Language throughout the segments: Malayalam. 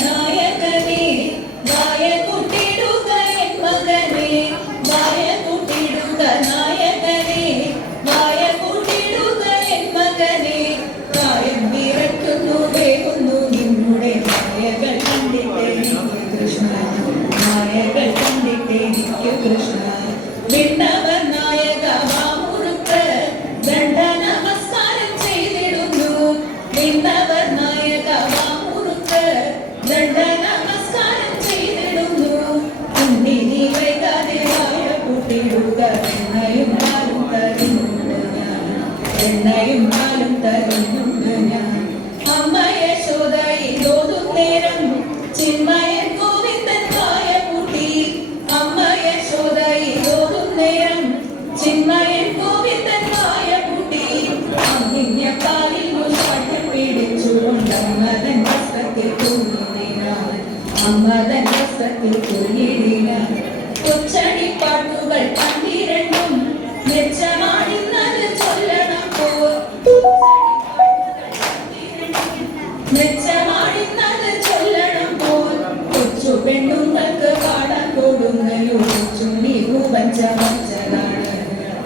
നായകനെ വായ കൂട്ടിടുക എൻ മകനെ വായ കൂട്ടിടുക നായകനെ വായ കൂട്ടിടുക എൻ മകനെ കായം വിറയ്ക്കുന്നു വേകുന്നു നിന്നുടെ മായകൾ കണ്ടിട്ടെനിക്ക് കൃഷ്ണ മായകൾ കണ്ടിട്ടെനിക്ക് കൃഷ്ണ വിണ്ണവർ നായക വാമുറുക്ക് ദണ്ഡ നമസ്കാരം ചെയ്തിടുന്നു വിണ്ണവർ നായക വാമുറുക്ക് ദണ്ഡ നമസ്കാരം ചെയ്തിടുന്നു ഉണ്ണിനി വൈകാതെ വായ കൂട്ടിടുക എണ്ണയും പാലും തരുന്നുണ്ട് ഞാൻ എണ്ണയും പാലും തരുന്നുണ്ട് ഞാൻ അമ്മ യശോദയിൽ ഓതും നേരം ചിന്മയൻ ഗോവിന്ദൻ വായ കൂട്ടി അമ്മ യശോദയിൽ ഓതും നേരം ചിന്മയൻ ഗോവിന്ദൻ വായ കൂട്ടി അങ്ങിഞ്ഞ പാലിൽ മുഷ്പം പിടിച്ചുകൊണ്ട് അമ്മതൻ വസ്ത്രത്തിൽ കുഞ്ഞിടിനാൻ അമ്മതൻ വസ്ത്രത്തിൽ കുഞ്ഞിടിനാൻ കൊച്ചടി പാട്ടുകൾ 12 മെച്ചമാണിന്നത് ചൊല്ലണം പോൽ മെച്ചമാണിന്നത് ചൊല്ലണം പോൽ കൊച്ചു പെണ്ണുങ്ങൾക്ക് പാടാൻ കൊടുങ്ങയോ കൊച്ചുണ്ണി ഭൂപഞ്ച വച്ചതാണ്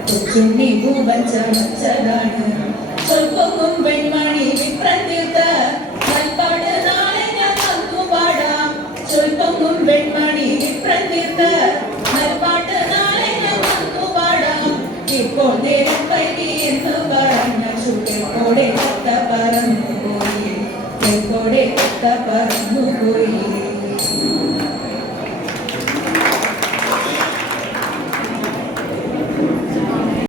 കൊച്ചുണ്ണി ഭൂപഞ്ച വച്ചതാണ്